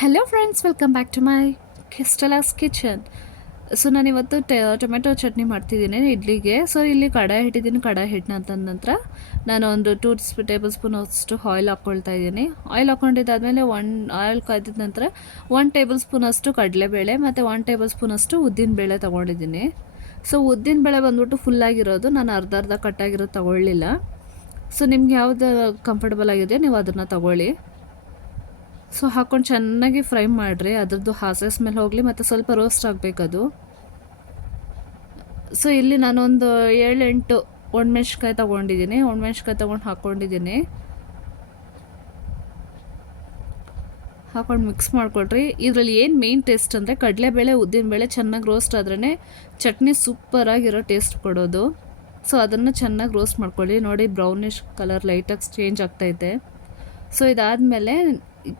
Hello friends, welcome back to my Stella's kitchen. So ನಾನಿವತ್ತು tomato chutney ಮಾಡ್ತಿದ್ದೀನಿ ಇಡ್ಲಿಗೆ. So ಇಲ್ಲಿ ಕಡಾಯಿ ಇಟ್ಟಿದ್ದೀನಿ. ಕಡಾಯಿ ಹಿಟ್ಟಿನ ತಂದ ನಂತರ ನಾನು ಒಂದು 2 ಟೇಬಲ್ ಸ್ಪೂನ್ ಅಷ್ಟು ಆಯಿಲ್ ಹಾಕ್ಕೊಳ್ತಾ ಇದ್ದೀನಿ. ಆಯಿಲ್ ಹಾಕ್ಕೊಂಡಿದ್ದಾದಮೇಲೆ ಆಯಿಲ್ ಕಾಯ್ದಿದ ನಂತರ 1 ಟೇಬಲ್ ಸ್ಪೂನ್ ಅಷ್ಟು ಕಡಲೆಬೇಳೆ ಮತ್ತು 1 ಟೇಬಲ್ ಸ್ಪೂನ್ ಅಷ್ಟು ಉದ್ದಿನಬೇಳೆ ತೊಗೊಂಡಿದ್ದೀನಿ. ಸೊ ಉದ್ದಿನಬೇಳೆ ಬಂದ್ಬಿಟ್ಟು ಫುಲ್ಲಾಗಿರೋದು, ನಾನು ಅರ್ಧ ಕಟ್ಟಾಗಿರೋದು ತೊಗೊಳ್ಳಿಲ್ಲ. ಸೊ ನಿಮ್ಗೆ ಯಾವ್ದು ಕಂಫರ್ಟಬಲ್ ಆಗಿದೆ ನೀವು ಅದನ್ನು ತೊಗೊಳ್ಳಿ. ಸೊ ಹಾಕ್ಕೊಂಡು ಚೆನ್ನಾಗಿ ಫ್ರೈ ಮಾಡಿರಿ, ಅದ್ರದ್ದು ಹಸೆ ಸ್ಮೆಲ್ ಹೋಗಲಿ ಮತ್ತು ಸ್ವಲ್ಪ ರೋಸ್ಟ್ ಆಗಬೇಕದು. ಸೊ ಇಲ್ಲಿ ನಾನೊಂದು 7-8 ಒಣಮೆಣ್ಸಿಕಾಯಿ ತೊಗೊಂಡಿದ್ದೀನಿ. ಒಣಮೆಣ್ಸಿಕಾಯಿ ತೊಗೊಂಡು ಹಾಕ್ಕೊಂಡಿದ್ದೀನಿ. ಹಾಕ್ಕೊಂಡು ಮಿಕ್ಸ್ ಮಾಡಿಕೊಡ್ರಿ. ಇದರಲ್ಲಿ ಏನು ಮೇನ್ ಟೇಸ್ಟ್ ಅಂದರೆ ಕಡಲೆಬೇಳೆ ಉದ್ದಿನಬೇಳೆ ಚೆನ್ನಾಗಿ ರೋಸ್ಟ್ ಆದ್ರೇ ಚಟ್ನಿ ಸೂಪರಾಗಿರೋ ಟೇಸ್ಟ್ ಕೊಡೋದು. ಸೊ ಅದನ್ನು ಚೆನ್ನಾಗಿ ರೋಸ್ಟ್ ಮಾಡ್ಕೊಳ್ಳಿ. ನೋಡಿ, ಬ್ರೌನಿಷ್ ಕಲರ್ ಲೈಟಾಗಿ ಚೇಂಜ್ ಆಗ್ತೈತೆ. ಸೊ ಇದಾದಮೇಲೆ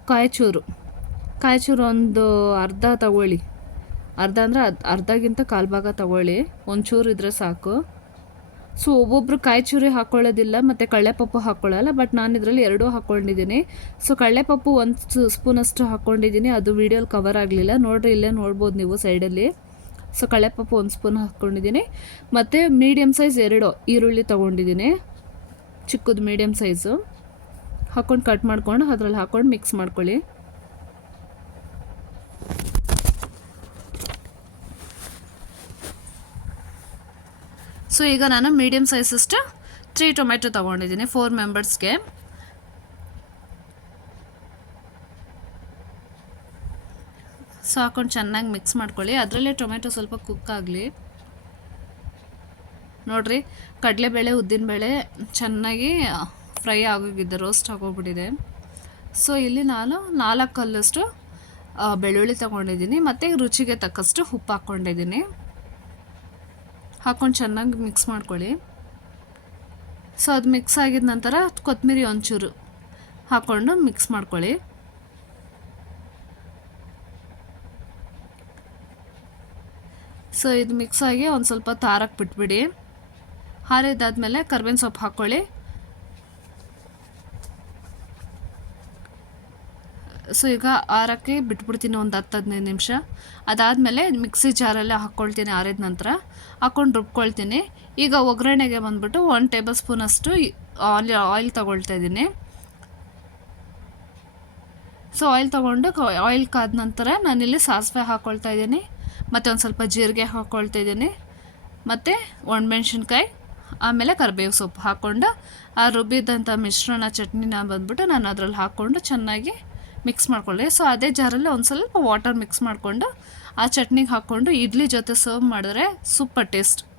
ಕಾಯಿಚೂರು ಒಂದು ಅರ್ಧ ತಗೊಳ್ಳಿ. ಅರ್ಧ ಅಂದರೆ ಅರ್ಧಗಿಂತ ಕಾಲು ಭಾಗ ತಗೊಳ್ಳಿ. ಒಂಚೂರು ಇದ್ದರೆ ಸಾಕು. ಸೊ ಒಬ್ಬೊಬ್ಬರು ಕಾಯಿಚೂರಿ ಹಾಕ್ಕೊಳ್ಳೋದಿಲ್ಲ ಮತ್ತು ಕಡಲೆಪಪ್ಪು ಹಾಕ್ಕೊಳ್ಳಲ್ಲ, ಬಟ್ ನಾನು ಇದರಲ್ಲಿ ಎರಡೂ ಹಾಕ್ಕೊಂಡಿದ್ದೀನಿ. ಸೊ ಕಡಲೆಪಪ್ಪು 1 ಸ್ಪೂನಷ್ಟು ಹಾಕ್ಕೊಂಡಿದ್ದೀನಿ, ಅದು ವೀಡಿಯೋಲಿ ಕವರ್ ಆಗಲಿಲ್ಲ. ನೋಡಿರಿ, ಇಲ್ಲೇ ನೋಡ್ಬೋದು ನೀವು ಸೈಡಲ್ಲಿ. ಸೊ ಕಡಲೆಪಪ್ಪು 1 ಸ್ಪೂನ್ ಹಾಕ್ಕೊಂಡಿದ್ದೀನಿ ಮತ್ತು ಮೀಡಿಯಮ್ ಸೈಜ್ 2 ಈರುಳ್ಳಿ ತೊಗೊಂಡಿದ್ದೀನಿ, ಚಿಕ್ಕದು ಮೀಡಿಯಮ್ ಸೈಜು. ಹಾಕ್ಕೊಂಡು ಕಟ್ ಮಾಡ್ಕೊಂಡು ಅದರಲ್ಲಿ ಹಾಕ್ಕೊಂಡು ಮಿಕ್ಸ್ ಮಾಡ್ಕೊಳ್ಳಿ. ಸೊ ಈಗ ನಾನು ಮೀಡಿಯಮ್ ಸೈಜಷ್ಟು 3 ಟೊಮೆಟೊ ತೊಗೊಂಡಿದ್ದೀನಿ 4 ಮೆಂಬರ್ಸ್ಗೆ. ಸೊ ಹಾಕ್ಕೊಂಡು ಚೆನ್ನಾಗಿ ಮಿಕ್ಸ್ ಮಾಡ್ಕೊಳ್ಳಿ. ಅದರಲ್ಲೇ ಟೊಮೆಟೊ ಸ್ವಲ್ಪ ಕುಕ್ ಆಗಲಿ. ನೋಡಿರಿ, ಕಡಲೆಬೇಳೆ ಉದ್ದಿನಬೇಳೆ ಚೆನ್ನಾಗಿ ಫ್ರೈ ಆಗೋಗಿದೆ, ರೋಸ್ಟ್ ಆಗೋಗ್ಬಿಟ್ಟಿದೆ. ಸೊ ಇಲ್ಲಿ ನಾನು 4 ಕಲ್ಲಷ್ಟು ಬೆಳ್ಳುಳ್ಳಿ ತೊಗೊಂಡಿದ್ದೀನಿ ಮತ್ತು ರುಚಿಗೆ ತಕ್ಕಷ್ಟು ಉಪ್ಪು ಹಾಕ್ಕೊಂಡಿದ್ದೀನಿ. ಹಾಕ್ಕೊಂಡು ಚೆನ್ನಾಗಿ ಮಿಕ್ಸ್ ಮಾಡ್ಕೊಳ್ಳಿ. ಸೊ ಅದು ಮಿಕ್ಸ್ ಆಗಿದ ನಂತರ ಕೊತ್ತಂಬರಿ ಒಂಚೂರು ಹಾಕ್ಕೊಂಡು ಮಿಕ್ಸ್ ಮಾಡ್ಕೊಳ್ಳಿ. ಸೊ ಇದು ಮಿಕ್ಸ್ ಆಗಿ ಒಂದು ಸ್ವಲ್ಪ ತಾರಕ್ಕೆ ಬಿಟ್ಬಿಡಿ. ಹಾರಿದಾದ್ಮೇಲೆ ಕರ್ಬೇವಿನ ಸೊಪ್ಪು ಹಾಕ್ಕೊಳ್ಳಿ. ಸೊ ಈಗ ಆರಕ್ಕೆ ಬಿಟ್ಬಿಡ್ತೀನಿ ಒಂದು 10-15 ನಿಮಿಷ. ಅದಾದಮೇಲೆ ಮಿಕ್ಸಿ ಜಾರಲ್ಲೇ ಹಾಕ್ಕೊಳ್ತೀನಿ. ಆರಿದ ನಂತರ ಹಾಕ್ಕೊಂಡು ರುಬ್ಕೊಳ್ತೀನಿ. ಈಗ ಒಗ್ಗರಣೆಗೆ ಬಂದ್ಬಿಟ್ಟು 1 ಟೇಬಲ್ ಸ್ಪೂನಷ್ಟು ಆಯಿಲ್ ತೊಗೊಳ್ತಾ ಇದ್ದೀನಿ. ಸೊ ಆಯಿಲ್ ತೊಗೊಂಡು ಆಯಿಲ್ ಕಾದ ನಂತರ ನಾನಿಲ್ಲಿ ಸಾಸಿವೆ ಹಾಕ್ಕೊಳ್ತಾ ಇದ್ದೀನಿ ಮತ್ತು ಒಂದು ಸ್ವಲ್ಪ ಜೀರಿಗೆ ಹಾಕ್ಕೊಳ್ತಾ ಇದ್ದೀನಿ ಮತ್ತು ಒಣಮೆಣ್ಸಿನ್ಕಾಯಿ, ಆಮೇಲೆ ಕರಿಬೇವು ಸೊಪ್ಪು ಹಾಕ್ಕೊಂಡು ಆ ರುಬ್ಬಿದಂಥ ಮಿಶ್ರಣ ಚಟ್ನಿನ ಬಂದ್ಬಿಟ್ಟು ನಾನು ಅದರಲ್ಲಿ ಹಾಕ್ಕೊಂಡು ಚೆನ್ನಾಗಿ ಮಿಕ್ಸ್ ಮಾಡ್ಕೊಳ್ಳಿ. ಸೊ ಅದೇ ಜಾರಲ್ಲಿ ಒಂದು ಸ್ವಲ್ಪ ವಾಟರ್ ಮಿಕ್ಸ್ ಮಾಡಿಕೊಂಡು ಆ ಚಟ್ನಿಗೆ ಹಾಕ್ಕೊಂಡು ಇಡ್ಲಿ ಜೊತೆ ಸರ್ವ್ ಮಾಡಿದ್ರೆ ಸೂಪರ್ ಟೇಸ್ಟ್.